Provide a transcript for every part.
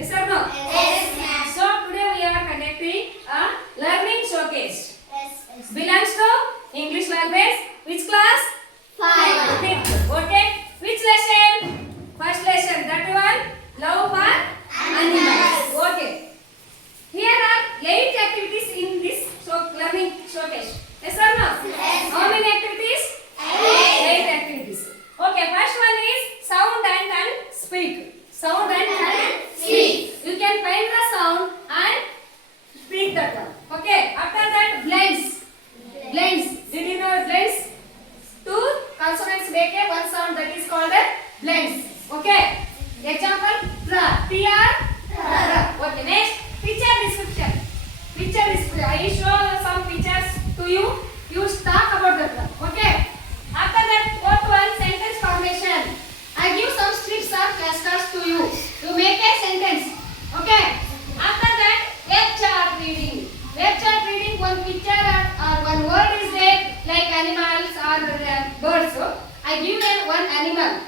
Yes or no? Yes, ma'am. So today we are conducting a learning showcase. Yes. Belongs to English language. Which class? 5. Fifth. Okay. Which lesson? First lesson. That one. Love for animals. Okay. Here are 8 activities in this learning showcase. Yes or no? Yes. How many activities? 8 activities. Okay. First one is sound and speak. Sound and Speak. you can find the sound and speak that one. Okay. After that, blends. Blends. Did you know blends? Two consonants make a one sound, that is called a blends. Okay. Example, tra, tr, tra. Okay. Next, picture description. Picture description. I show some pictures to you. You talk about that one. Okay. After that, fourth one, sentence formation. I give some strips or flashcards to you. You make a sentence. Okay. After that, web chart reading. Web chart reading, one picture or one word is there, like animals or birds. So I give them one animal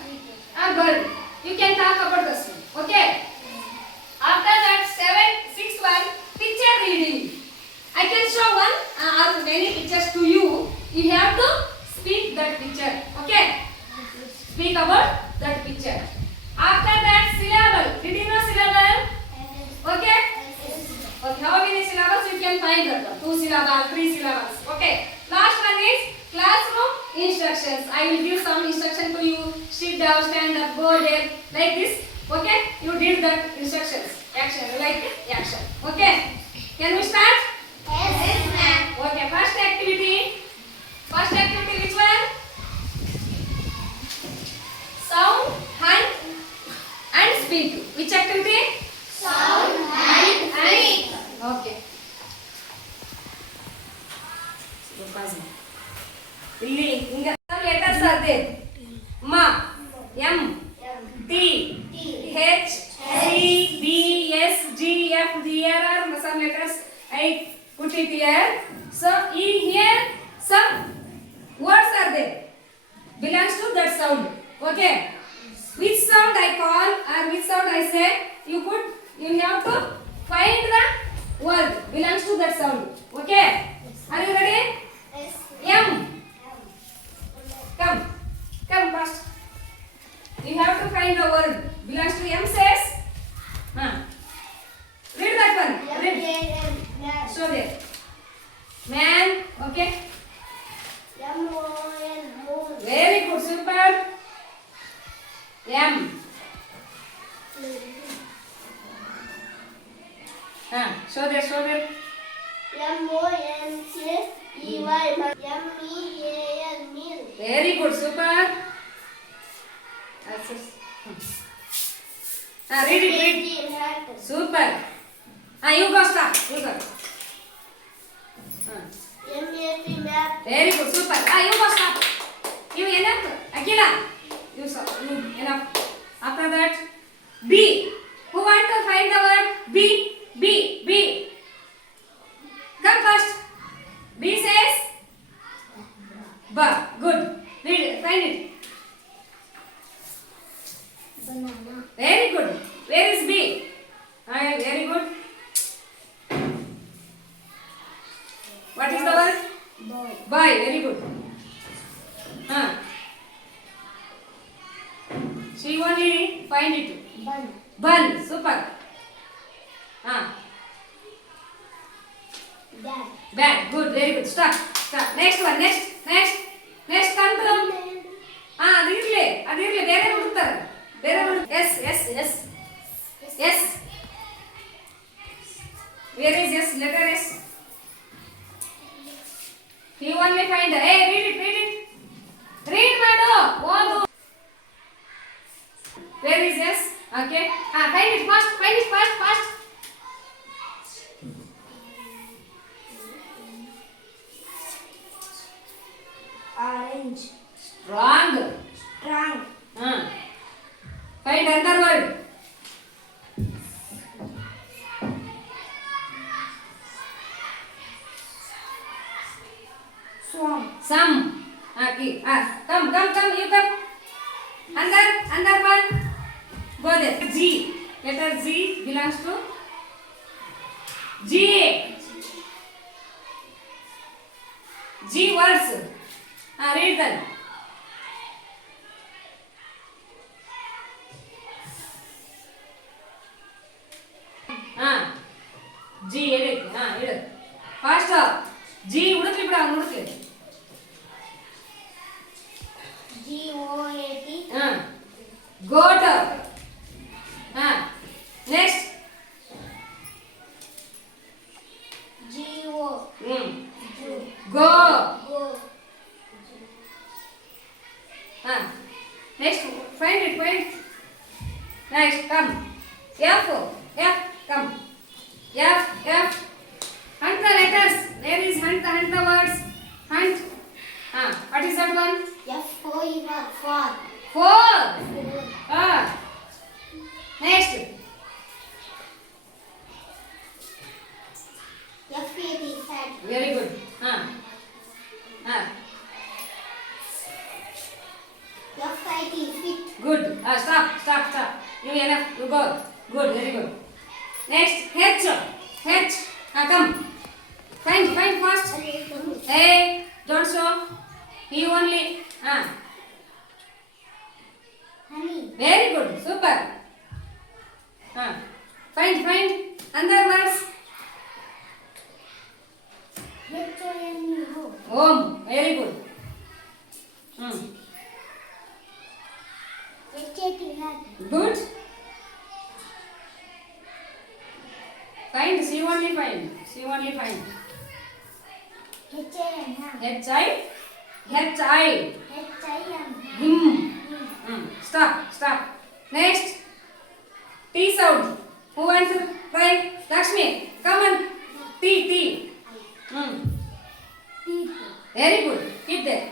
or bird. You can talk about this one. Okay. After that, sixth one, picture reading. I can show one or many pictures to you. You have to speak that picture. Okay. Speak about that picture. After that, syllable. Did you know syllable? Okay. Okay. How many syllables you can find that one? 2 syllables, 3 syllables. Okay. Last one is classroom instructions. I will give some instruction to you. Sit down, stand up, go there, like this. Okay. You did that instructions. Action, like action. Okay. Can we start? Yes, ma'am. Okay. First activity. First activity, which one? Sound, hunt, and speak. Which activity? Sound and speak. Okay. ಇಲ್ಲಿ ಹಿಂಗ letters are there. Ma, M, T, H, C, B, S, G, F. Here are some letters. I put it here. So in here some words are there. Belongs to that sound. Okay. Which sound I call or which sound I say, you have to find the word belongs to that sound. Okay. Are you ready? Yes. M. Come fast. You have to find the word belongs to M says. Read that one. Read. Show there. Man. Okay. M-O-N, moon. Very good. Super. M. Show there. M-O-N-C-E-Y, M-E-A-N, meal. Very good. Super. Read it. Hat. Super. You go start. You go. M-A-P, map. Very good. Super. You go start. You enough. Akila. You stop. You enough. After that, B. Who want to find the word B? B. Come first. B says ba. Good. Read it. Find it. Banana. Very good. Where is B? Very good. What is the word? Boy. Boy. Very good. She only find it. Bun. Bun. Super. Dad. Bad. Good. Very good. Stop. Next one. Next. Come. ಅದಿರ್ಲಿ ಬೇರೆ ಹುಡುಕ್ತಾರೆ. S. Where is S? Letter S. You only find. Hey, read it. Read ಮಾಡು. ಓದು. Where is S? Okay. Find it fast. Orange. Strong. Trunk. Find another word. Swamp. Some. Okay. Come. You come. Under one. Go there. G. Letter Z belongs to G. G words. Read them. G edu. Edu. Faster. G udukli bidu avunu udukli. GOAT. Goat. Next. GO. Go. Go. Next. Find it. Next. Come. F. Come. F. Hunt the letters. Where is hunt the words? Hunt. What is that one? F4. 4. Next. FAT. Very good. FIT. Fit. Good. Stop. You enough. You go. Good. Very good. Next. H. Come. Find fast. Hey, don't show. He only. Honey. Very good. Super. Find. Other words. HOME. Home. Very good. HAT. Good. Find. See only find. HIM. H-I. HIM. Stop. Next. T sound. Who wants to try? Lakshmi. Come on. T. Teeth. Very good. Keep there.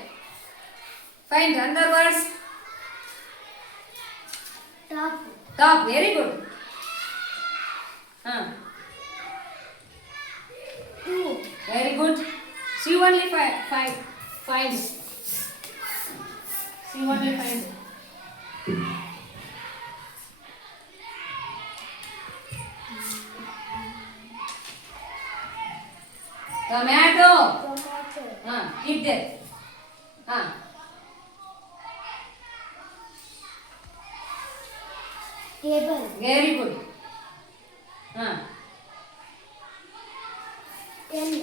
Find other words. Top. Very good. 2. Very good. She only find. She only find. Tomato. Keep there. Table. Very good. N.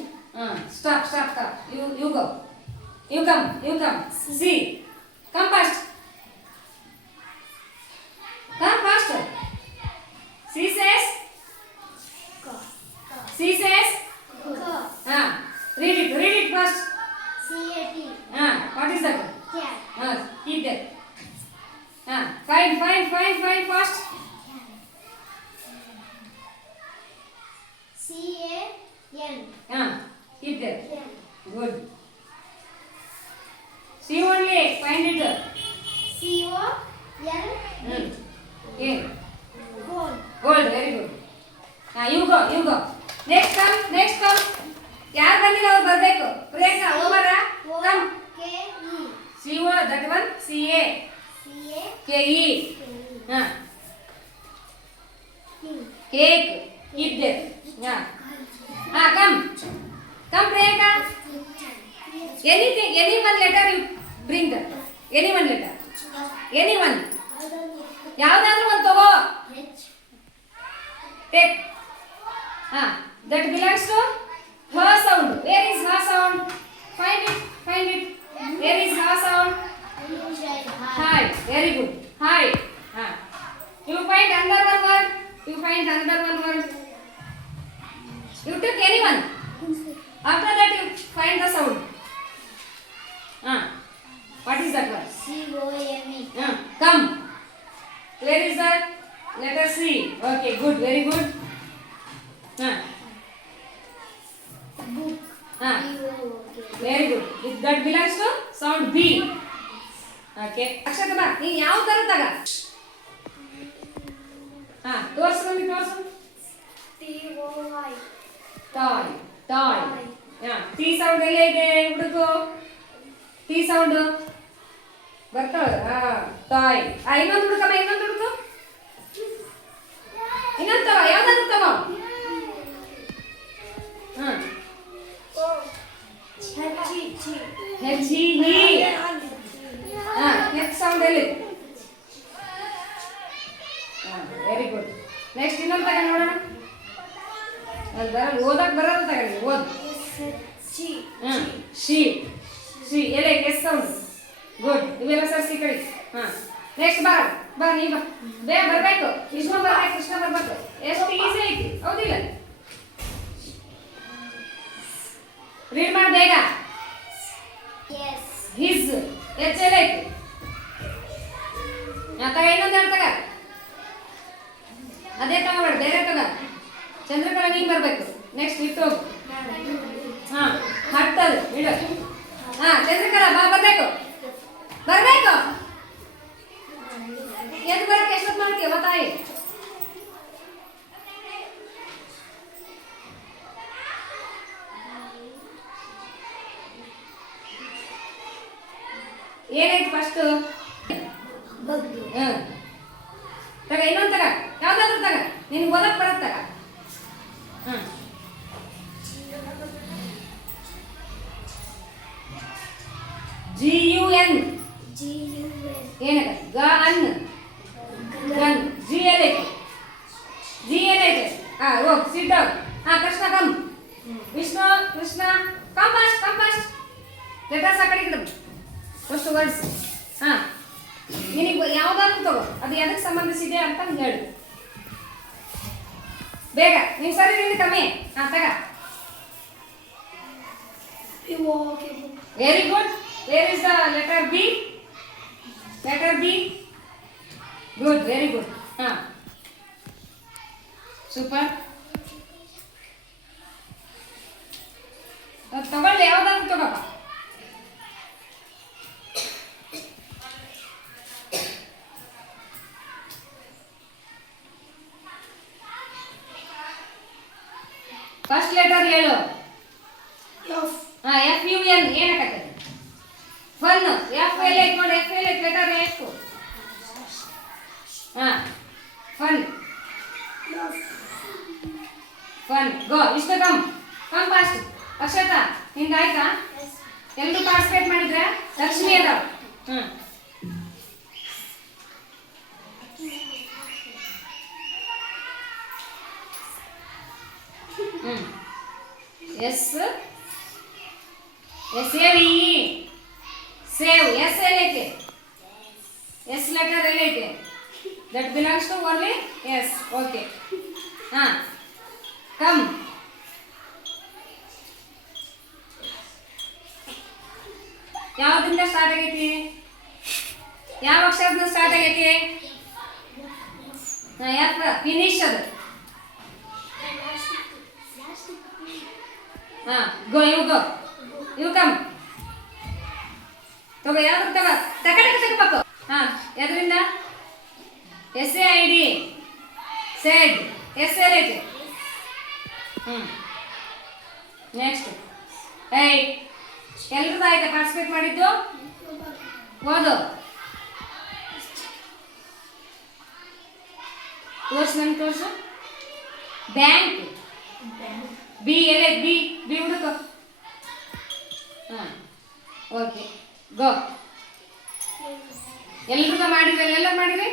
Stop. You go. You come. See. Come fast. Come faster. She says. Read it first. CAT. What is that? Cat. Keep there. Find fast. CAN. Keep there. Can. Good. See only. Find it. COL. Okay. Gold. Gold. Very good. You go. Next come. ಯಾರು ಬಂದಿಲ್ಲ ಅವ್ರು ಬರಬೇಕು. Priyanka over. Come. KE. CO that one. CA. KE. Cake. Keep there. Come Priyanka. Any one letter you bring that. Any one letter. ಯಾವ್ದಾದ್ರೂ ಒಂದು ತಗೋ. Take. That belongs to her sound. Where is her sound? Find it. Where is her sound? Hi. Very good. Hi. You find another one word. You took anyone. After that you find the sound. What is that word? COME. Come. Where is that? Letter C. Okay, good. Very good. Book. Very good. That belongs to sound B. Okay. Akshata ba, ನೀನು ಯಾವ ತರ ತಗ? ತೋರ್ಸು. TOY. Toy. T sound ಎಲ್ಲ ಇದೆ ಹುಡುಗು. T sound ಬರ್ತಾಳ. Toy. ಇನ್ನೊಂದು ಹುಡುಕಮ್ಮ. Sound ಎಲ್ಲಿ? Very good. ನೆಕ್ಸ್ಟ್ ಇನ್ನೊಂದು ತಗ ನೋಡೋಣ. ಅದು ಬರಲ್ಲ, ಓದಕ್ಕೆ ಬರಲ್ಲ ತಗೊಳ್ಳಿ, ಓದು. ಶಿ ಶಿ ಎಲೆ ಎಸ್ ಸೌಂಡ್. ಗುಡ್. ಇವೆಲ್ಲ ಸರ್ಸಿ ಕಳಿ. ಹಾಂ ನೆಕ್ಸ್ಟ್ ಬರ ನೀ ಬೇಗ ಬರಬೇಕು. ಕೃಷ್ಣ ಬರಬೇಕು. ಎಷ್ಟು ಈಸಿ ಐತಿ ಹೌದಿಲ್ಲ? ರೀಡ್ ಮಾಡಿ ಬೇಗ. ಹಿಸ್ ಎಚ್ ಎಲ್ ಐತಿ. ತಗ ಇನ್ನೊಂದು ಎರಡು ತಗ. ಅದೇ ತಗೋಬೇಡ, ಬೇರೆ ತಗ. ಚಂದ್ರಕಲಾ ನೀನು ಬರಬೇಕು. ನೆಕ್ಸ್ಟ್ ಇಟ್ಟು ಹೋಗು. ಹಾಂ ಹತ್ತದು ಇಡು. ಹಾಂ ಚಂದ್ರಕಲಾ ಬರಬೇಕು. ಎದ್ದು ಬರಕ್ಕೆ ಎಷ್ಟೊತ್ತು ಮಾಡ್ತೀವ ತಾಯಿ? ಏನೈತಿ ಫಸ್ಟ್? ತಗ ಇನ್ನೊಂದು ತಗ. ಯಾವ್ದಾದ್ರು ತಗ, ನಿನ್ಗೆ ಓದಕ್ಕೆ ಬರತ್ತೆ ತಗ. ಹಾಂ GUN ಏನದ? Gun gun. ಜಿ ಎಲ್ ಐತೆ. ಹಾಂ ಹೋಗ್ ಸಿಟ್ ಡೌನ್. ಹಾಂ Krishna come. Vishnu Krishna come fast. Letters ಆ ಕಡೆ ಇಡು. First words. ಹಾಂ ನಿನಗೆ ಯಾವ್ದಾದ್ರು ತಗೋ, ಅದು ಎದಕ್ಕೆ ಸಂಬಂಧಿಸಿದೆ ಅಂತ ಹೇಳು ಬೇಗ. ನೀವು ಸರಿ ನಿಂದು ಕಮ್ಮಿ. ಹಾಂ ತಗ. Very good. Where is the letter B? Good, very good. ಹಾಂ ಸೂಪರ್. ತಗೊಳ್ಳಿ, ಯಾವ್ದಾದ್ರು ತಗೋಪ್ಪ. ಫಸ್ಟ್ ಲೆಟರ್ ಹೇಳು. ಹಾಂ FUN ಏನಾಗತ್ತೆ? ಫನ್. ಎಫ್ ಎಲ್ ಐತ್ ನೋಡಿ, ಲೆಟರ್ ಎಷ್ಟು? ಹಾಂ ಫನ್. ಗೋ. ಇಷ್ಟು ಕಮ್ ಫಾಸ್ಟ್. ಅಕ್ಷತಾ ನಿಂದು ಆಯ್ತಾ? ಎಲ್ಲರೂ ಪಾರ್ಟಿಸಿಪೇಟ್ ಮಾಡಿದ್ರೆ? ಲಕ್ಷ್ಮಿ ಅದಾವ. SAVE save. ಎಸ್ ಎಲ್ ಐತೆ. ಎಸ್ ಲೆಟರ್ ಎಲ್ಲಿ ಐತೆ? That belongs to only S. Okay. ಹಾಂ ಕಮ್. ಯಾವ್ದಿಂದ ಸ್ಟಾರ್ಟ್ ಆಗೈತಿ? ಯಾವ ಅಕ್ಷರದಿಂದ ಸ್ಟಾರ್ಟ್ ಆಗೈತಿ? ಎಫ್. ಫಿನಿಶ್ ಅದು. ಹಾಂ ಗೋ. ಇವು ಕಮ್. ತಗೋ ಯಾವ್ದು ತಗೋ. ತಗೋಬೇಕು. ಹಾಂ ಎದರಿಂದ? SAID shed. ಎಸ್ ಎಲ್ ಐತೆ. ನೆಕ್ಸ್ಟ್ ಎಲ್ರದ್ದು ಆಯ್ತಾ ಪಾರ್ಟಿಸಿಪೇಟ್ ಮಾಡಿದ್ದು? ಓದು. ತೋರ್ಸು. ಬ್ಯಾಂಕ್. ಬಿ ಎಲ್ ಬಿ ಹುಡುಕು. ಹಾಂ ಓಕೆ ಗೋ. ಎಲ್ರಿಗೂ ಮಾಡಿದ್ರೆ? ಎಲ್ಲರೂ ಮಾಡಿರಿ?